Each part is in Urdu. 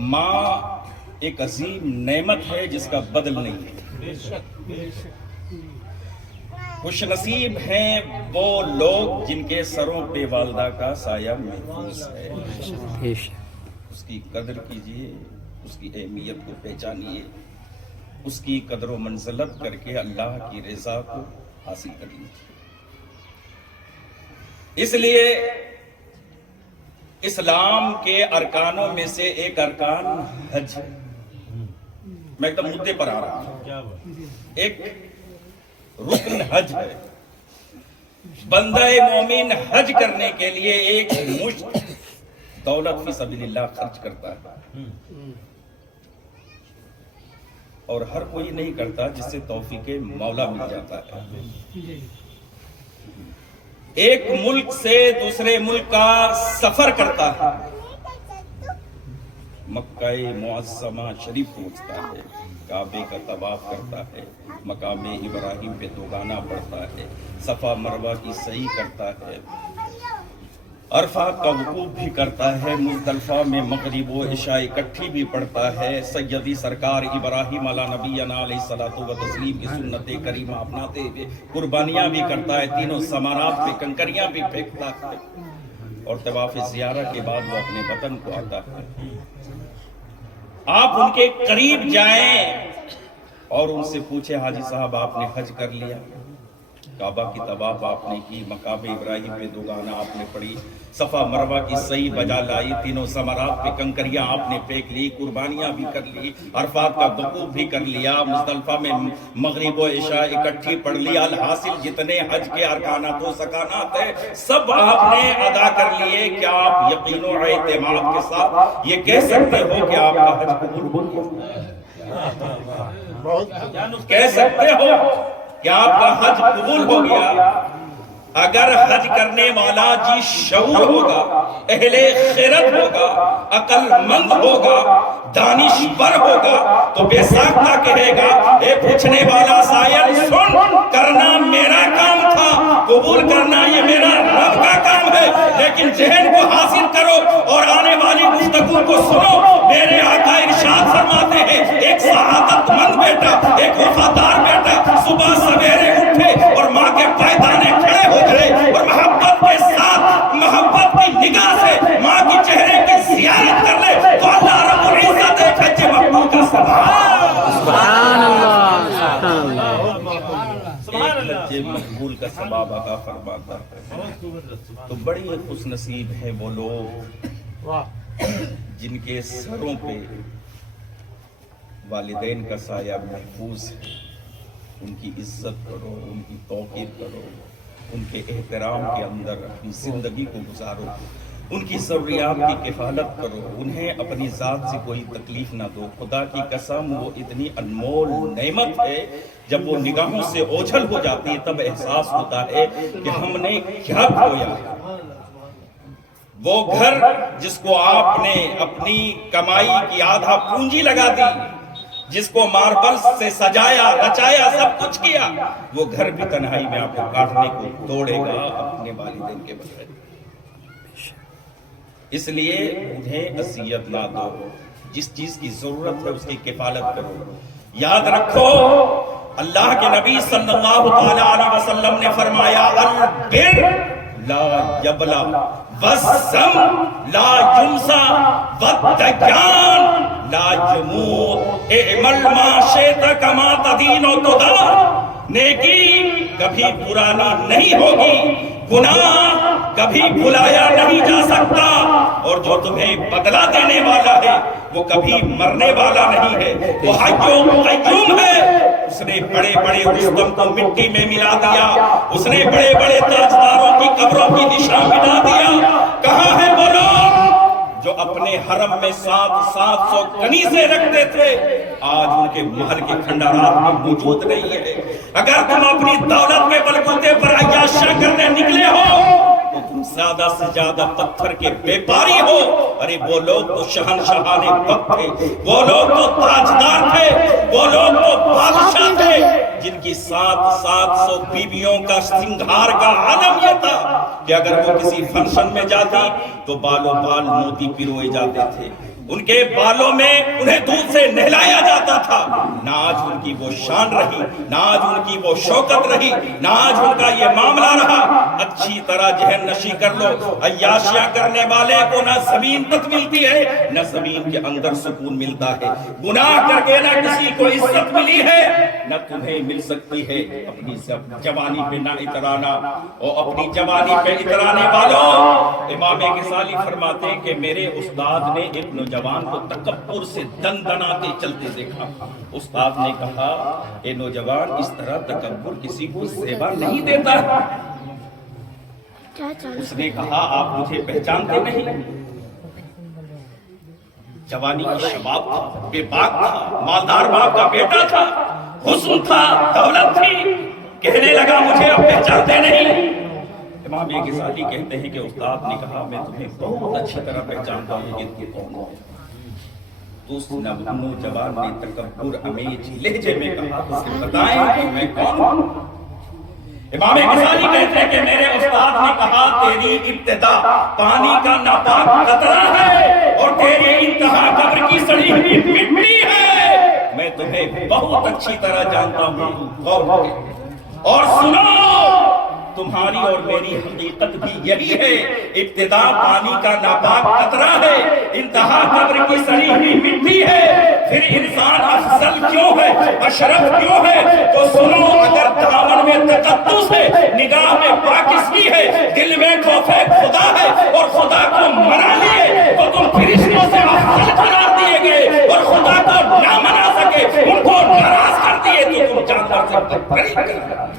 ماں ایک عظیم نعمت ہے جس کا بدل نہیں ہے۔ خوش نصیب ہیں وہ لوگ جن کے سروں پہ والدہ کا سایہ محفوظ ہے۔ اس کی قدر کیجئے، اس کی اہمیت کو پہچانیے، اس کی قدر و منزلت کر کے اللہ کی رضا کو حاصل کر لیجیے۔ اس لیے اسلام کے ارکانوں میں سے ایک ارکان حج ہے۔ میں ایک مدعے پر آ رہا ہوں۔ ایک رکن حج ہے۔ بندہ مومن حج کرنے کے لیے ایک مشت دولت فی سبیل اللہ خرچ کرتا ہے، اور ہر کوئی نہیں کرتا جس سے توفیق مولا مل جاتا ہے۔ ایک ملک سے دوسرے ملک کا سفر کرتا ہے، مکہ معظمہ شریف پہنچتا ہے، کعبے کا طواف کرتا ہے، مقام ابراہیم پہ دوگانہ پڑھتا ہے، صفا مروہ کی سعی کرتا ہے، عرفات کا وقوف بھی کرتا ہے، مزدلفہ میں مغرب و عشاء اکٹھی بھی پڑھتا ہے، سیدی سرکار ابراہیم علیہ نبینا علیہ الصلوۃ والتسلیم کی سنت کریمہ اپناتے ہوئے قربانیاں بھی کرتا ہے، تینوں ثمرات پہ کنکریاں بھی پھینکتا ہے، اور طواف زیارہ کے بعد وہ اپنے وطن کو آتا ہے۔ آپ ان کے قریب جائیں اور ان سے پوچھیں، حاجی صاحب آپ نے حج کر لیا؟ کعبہ کی طواف آپ نے کی، مقام ابراہیم پہ دوگانہ آپ نے پڑھی، صفا مروہ کی سعی بجا لائی، تینوں ثمرات پہ کنکریاں آپ نے پھینک لی، قربانیاں بھی کر لی، عرفات کا وقوف بھی کر لیا، مزدلفہ میں مغرب و عشاء اکٹھی پڑھ لیا، الحاصل جتنے حج کے ارکانات و سکانات ہیں سب آپ نے ادا کر لیے۔ کیا آپ یقین و اعتماد کے ساتھ یہ کہہ سکتے ہو کہ آپ کا حج قبول ہو گیا؟ کہہ سکتے ہو کہ آپ کا حج قبول ہو گیا؟ اگر حج کرنے والا جی شعور ہوگا، اہل خیرت ہوگا، عقل مند ہوگا، دانشور ہوگا، تو بے ساختہ کہے گا، اے پوچھنے والا سائل سن، کرنا میرا کام تھا، قبول کرنا یہ میرا رب کا کام ہے، لیکن ذہن کو حاصل کرو اور آنے والی گفتگو کو سنو۔ میرے آقا ارشاد فرماتے ہیں، ایک سعادت مند بیٹا، ایک وفادار بیٹا صبح سویرے اٹھے اور ماں کے پائدانے کھڑے ہو جائے اور محبت کے ساتھ، محبت کی نگاہ سے ماں کی چہرے کی زیارت کر لے تو اللہ رب العزت ایک حج مقبول کا سبحان اللہ حج مقبول کا ثواب عطا فرماتا ہے۔ تو بڑی خوش نصیب ہیں وہ لوگ جن کے سروں پہ والدین کا سایہ محفوظ ہے۔ ان کی عزت کرو، ان کی توقیر کرو، ان کے احترام کے اندر اپنی زندگی کو گزارو، ان کی ضروریات کی کفالت کرو، انہیں اپنی ذات سے کوئی تکلیف نہ دو۔ خدا کی قسم وہ اتنی انمول نعمت ہے، جب وہ نگاہوں سے اوجھل ہو جاتی ہے تب احساس ہوتا ہے کہ ہم نے کیا کھویا۔ وہ گھر جس کو آپ نے اپنی کمائی کی آدھا پونجی لگا دی، جس کو ماربل سے سجایا رچایا سب کچھ کیا، وہ گھر بھی تنہائی میں آپ کو کاٹنے کو توڑے گا اپنے والدین کے بغیر۔ اس لیے انہیں اذیت نہ دو، جس چیز کی ضرورت ہے اس کی کفالت کرو۔ یاد رکھو اللہ کے نبی صلی اللہ تعالی علیہ وسلم نے فرمایا، البر لا یبلا والزم لا یمسا والدیان لا یموت، اعمل ما شئت کما تدین تدان۔ نیکی کبھی پرانی نہیں ہوگی، گناہ کبھی بھلایا نہیں جا سکتا، اور جو تمہیں بدلہ دینے والا ہے وہ کبھی مرنے والا نہیں ہے، وہ حی قیوم ہے۔ اس نے بڑے بڑے رستم کو مٹی میں ملا دیا، اس نے بڑے بڑے تاجداروں کی قبروں کی نشان مٹا دیا۔ کہاں ہے وہ لوگ جو اپنے حرم میں 700 کنیزیں رکھتے تھے؟ آج ان کے محل کے کھنڈارات میں موجود نہیں ہے۔ اگر تم اپنی دولت کے بلبوتے پر عیاشیاں کرنے نکلے ہو تو تم زیادہ سے زیادہ پتھر کے بیپاری ہو۔ ارے وہ لوگ تو شہنشاہان وقت تھے، وہ لوگ تو تاجدار تھے، وہ لوگ تو بادشاہ تھے، جن کی 700 بیویوں کا سنگھار کا عالم یہ تھا کہ اگر وہ کسی فنکشن میں جاتی تو بالوں بال موتی پروئے جاتے تھے، ان کے بالوں میں انہیں دودھ سے نہلایا جاتا تھا، نہ آج ان کی وہ شان رہی، نہ آج ان کی وہ شوکت رہی، نہ آج ان کا یہ معاملہ رہا۔ اچھی طرح ذہن نشی کر لو، عیاشیاں کرنے والے کو نہ زمین تک ملتی ہے، نہ زمین کے اندر سکون ملتا ہے۔ گناہ کر کے نہ کسی کو عزت ملی ہے، نہ تمہیں مل سکتی ہے۔ اپنی جوانی پہ نہ اترانا، اور اپنی جوانی پہ اترانے والوں، امام غزالی فرماتے ہیں کہ میرے استاد نے ایک نوجوان کو تکبر سے دندناتے چلتے دیکھا۔ استاد نے کہا، اے نوجوان، اس طرح تکبر کسی کو زیبا نہیں دیتا ہے۔ اس نے کہا، آپ مجھے پہچانتے نہیں؟ جوانی کا شباب تھا، بے باک تھا، مالدار باپ کا بیٹا تھا، حسن تھا، دولت تھی، کہنے لگا مجھے اب پہچانتے نہیں؟ امام غزالی کہتے ہیں کہ استاد نے کہا، میں تمہیں بہت اچھی طرح پہچانتا ہوں کہ تم کون ہو۔ تو اس نوجوان نے تکبر امیز لہجے میں کہا، اسے بتائیں کہ میں کون ہوں۔ امام غزالی کہتے ہیں کہ میرے استاد نے کہا، تیری ابتدا پانی کا ناپاک قطرہ ہے اور تیری انتہا قبر کی سڑی ہوئی مٹی ہے۔ میں تمہیں بہت اچھی طرح جانتا ہوں، اور سنو، تمہاری اور میری حقیقت بھی یہی ہے۔ ابتدا پانی کا ناپاک قطرہ ہے، انتہا قبر کی سڑی ہوئی مٹی ہے۔ پھر انسان افضل کیوں ہے، اشرف کیوں ہے؟ تو سنو، اگر دامن میں تقدس ہے، نگاہ میں پاکیزگی ہے، دل میں خوف خدا ہے، اور خدا کو منا لیے تو تم فرشتوں سے افضل قرار دیے گئے، اور خدا کو نہ منا سکے، ان کو ناراض کر دیے تو تم جانور سے بدترین قرار۔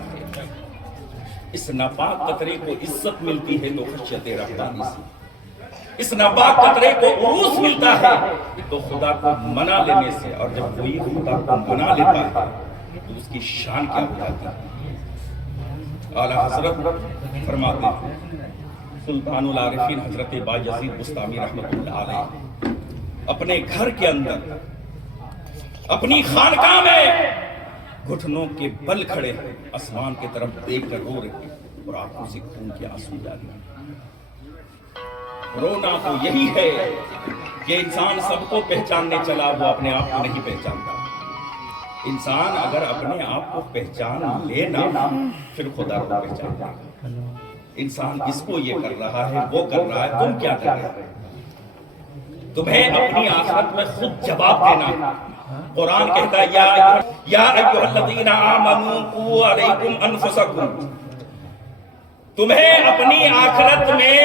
اس ناپاک قطرے کو عزت ملتی ہے تو خشیت ربانی سے، اس ناپاک قطرے کو عروج ملتا ہے تو خدا کو منا لینے سے، اور جب کوئی خدا کو منا لیتا ہے تو اس کی شان کیا ہو جاتی ہے۔ اعلیٰ حضرت فرماتے ہیں، سلطان العارفین حضرت بایزید بسطامی رحمۃ اللہ علیہ اپنے گھر کے اندر، اپنی خانقاہ میں گھٹنوں کے بل کھڑے ہیں، آسمان کی طرف دیکھ کر رو رہے ہیں اور آنکھوں سے خون کے آنسو جاری ہیں۔ رونا تو یہی ہے کہ انسان سب کو پہچاننے چلا، وہ اپنے آپ کو نہیں پہچانتا۔ انسان اگر اپنے آپ کو پہچان لینا، پھر خدا کو پہچان لے گا۔ انسان اس کو یہ کر رہا ہے، وہ کر رہا ہے، تم کیا کر رہے ہو؟ تمہیں اپنی آخرت میں خود جواب دینا۔ قرآن کہتا ہے، یا ایھا الذین آمنوا قوا علیکم انفسکم، تمہیں اپنی آخرت میں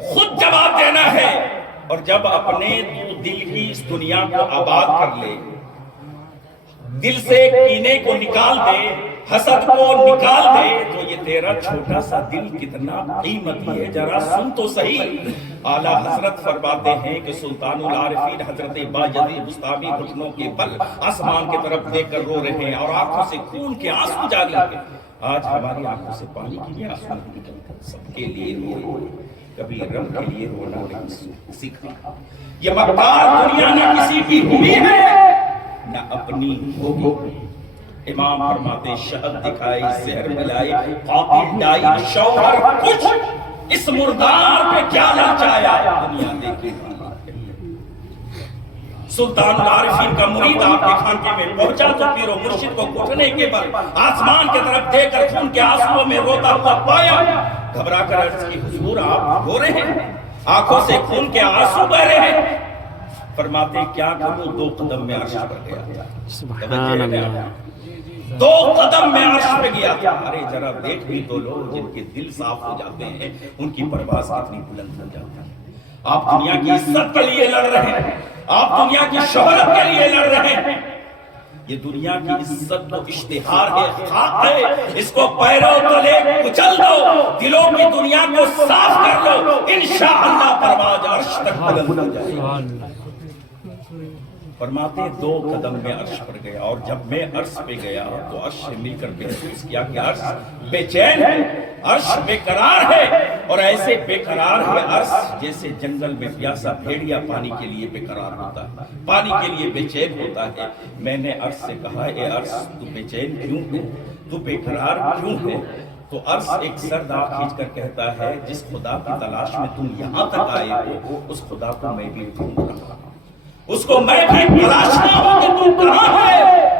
خود جواب دینا ہے۔ اور جب اپنے تو دل کی اس دنیا کو آباد کر لے، دل سے کینے کو نکال دے، حسد کو نکال دے، تو یہ تیرا چھوٹا سا دل کتنا قیمتی ہے، ذرا سن تو صحیح۔ اعلیٰ حضرت فرماتے ہیں کہ سلطان العارفین حضرت بایزید بسطامی گھٹنوں کے بل آسمان کی طرف دیکھ کر رو رہے ہیں اور آنکھوں سے خون کے آنسو جاری ہیں۔ آج ہماری آنکھوں سے پانی کے لیے آنسو نہیں نکلتا، سب کے لیے رو رہے ہیں، کبھی رب کے لیے رونا نہیں سیکھا۔ یہ مکار دنیا نہ کسی کی ہوئی ہے نہ اپنی ہوگی۔ امام فرماتے، شہد دکھائی، زہر ملائی، قاتل ڈائی، شوہر کچھ، اس مردار پہ کیا لالچایا، دنیا دیکھی۔ سلطان العارفین کا مرید آپ کے خانقے میں پہنچا تو پیر و مرشد کو گھٹنے کے بل آسمان کی طرف دیکھ کر خون کے آنسوؤں میں روتا ہوا پایا۔ گھبرا کر عرض کی، حضور آپ رو رہے ہیں، آنکھوں سے خون کے آنسو بہ رہے ہیں۔ فرماتے، کیا کروں، 2 قدم میں عرش پر گیا۔ سبحان اللہ، 2 قدم میں عرش پہ گیا۔ ارے ذرا دیکھ بھی تو لو، جن کے دل صاف ہو جاتے ہیں ان کی پرواز کتنی بلند ہو جاتی ہے۔ آپ دنیا کی عزت کے لیے لڑ رہے ہیں، آپ دنیا کی شہرت کے لیے لڑ رہے ہیں۔ یہ دنیا کی عزت تو اشتہار ہے، خاک ہے، اس کو پیروں تلے کچل دو، دلوں کی دنیا کو صاف کر لو، انشاءاللہ پرواز عرش تک بلند ہو جائے گا۔ فرماتے 2 قدم میں عرش پر گیا، اور جب میں عرش پہ گیا تو عرش سے مل کر محسوس کیا کہ عرش بے چین ہے، عرش بے قرار ہے، اور ایسے بے قرار ہے عرش جیسے جنگل میں پیاسا بھیڑیا پانی کے لیے بے قرار ہوتا ہے، پانی کے لیے بے چین ہوتا ہے۔ میں نے عرش سے کہا، اے عرش تو بے چین کیوں ہے، تو بے قرار کیوں ہے؟ تو عرش ایک سر داغ کھینچ کر کہتا ہے جس خدا کی تلاش میں تم یہاں تک آئے ہو اس خدا کو میں بھی ڈھونڈ رہا ہوں، اس کو میں بھی تلاشنا ہوں کہ تم کہاں ہے۔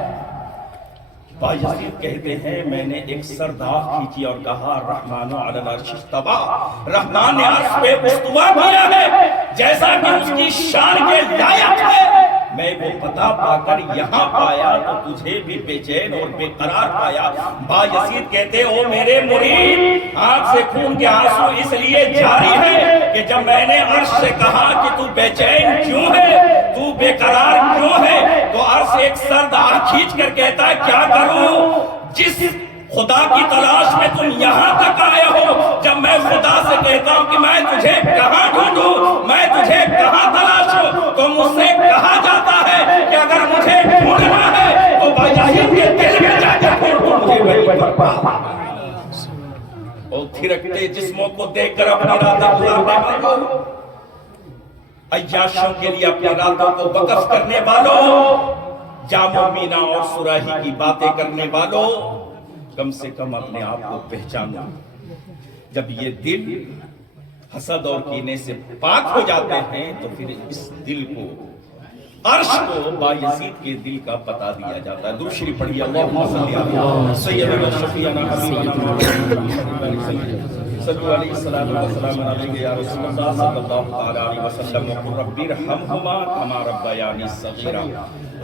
بایزید کہتے ہیں میں نے ایک سر داغ کھینچی اور کہا رحمان علی العرش استویٰ، رحمان نے عرش پہ استوا کیا ہے جیسا کہ اس کی شان کے لائق ہے۔ میں وہ پتا پا کر یہاں پایا تو تجھے بھی بے چین اور بے قرار پایا۔ بایزید کہتے او میرے مرید، آنکھ سے خون کے آنسو اس لیے جاری ہے کہ جب میں نے عرش سے کہا کہ تو بے چین کیوں ہے، تو بے قرار کیوں ہے، تو عرش ایک سر داغ کھینچ کر کہتا ہے کیا کروں، جس خدا کی تلاش میں تم یہاں تک آئے ہو، جب میں خدا سے کہتا ہوں کہ میں تجھے کہاں ڈھونڈوں، میں تجھے کہاں تلاشوں، تو مجھ سے کہا جاتا ہے کہ اگر مجھے ڈھونڈنا ہے تو بایزید کے دل میں جا کر ڈھونڈو، مجھے وہیں پر پا۔ اور تھرکتے جسموں کو دیکھ کر اپنی راتیں گزارنے والوں، عیاشوں کے لیے اپنی راتوں کو وقف کرنے والوں، جام و مینا اور صراحی کی باتیں کرنے والوں، کم سے کم اپنے آپ کو پہچانو۔ جب یہ دل حسد اور کینے سے پاک ہو جاتے ہیں تو پھر اس دل کو، عرش کو بایزید کے دل کا پتا دیا جاتا ہے۔ درود شریف پڑھیے اللہم صلی علی سیدنا شفیعنا حبیبنا صلو علیہ السلام علیہ یا رسول اللہ صلی اللہ علیہ وسلم وقل رب ارحمہما کما ربیانی صغیرا۔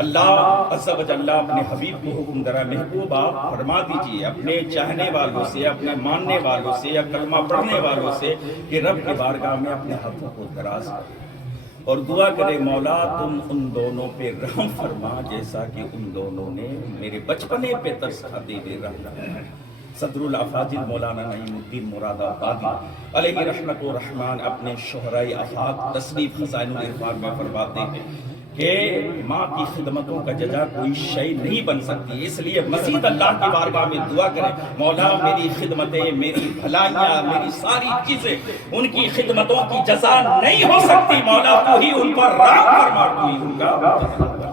اللہ عز و جل اپنے حبیب کو حکم درا محبوب آپ فرما دیجئے اپنے چاہنے والوں سے، اپنے ماننے والوں سے یا کلمہ پڑھنے والوں سے کہ رب کی بارگاہ میں اپنے ہاتھوں کو دراز کریں اور دعا کرے مولا تم ان دونوں پہ رحم فرما جیسا کہ ان دونوں نے میرے بچپنے پہ ترس کھاتے ہوئے رہا۔ صدر الافاضل مولانا نعیم الدین مراد آبادی علیہ رحمت و رحمان اپنے شہرائے افاق تصنیف خزائن العرفان میں فرماتے ہیں کہ ماں کی خدمتوں کا جزا کوئی شے نہیں بن سکتی، اس لیے مزید اللہ کی بارگاہ میں دعا کریں مولا میری خدمتیں، میری بھلائیاں، میری ساری چیزیں ان کی خدمتوں کی جزا نہیں ہو سکتی، مولا تو ہی ان پر رحم فرما، تو ہی ان کا